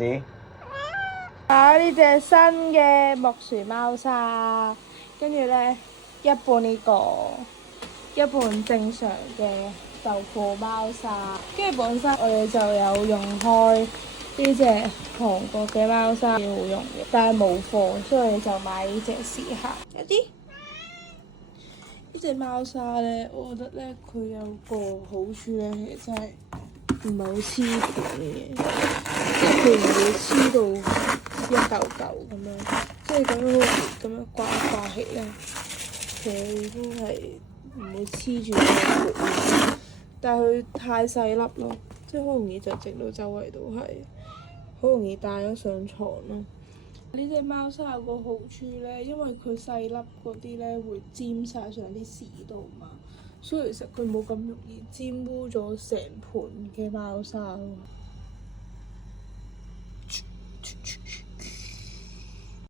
知？呢隻新嘅木薯貓砂，跟住咧一半呢個，一半正常嘅豆腐貓砂。跟住本身我哋就有用開呢隻韓國嘅貓砂，幾好用嘅，但係冇貨，所以就買呢隻試下。有啲呢隻貓砂咧，我覺得咧佢有個好處咧，其實真係唔係好黐盤嘅，即係佢唔會黐到一嚿嚿咁樣，即係咁樣咁樣掛起咧，佢都係唔會黐住個盤。但係佢太細粒咯，即係好容易就整到周圍都係，好容易帶咗上床咯。呢隻貓砂有個好處咧，因為佢細粒嗰啲咧會沾晒上啲屎度嘛，所以其實佢冇咁容易沾污咗成盤嘅貓砂咯。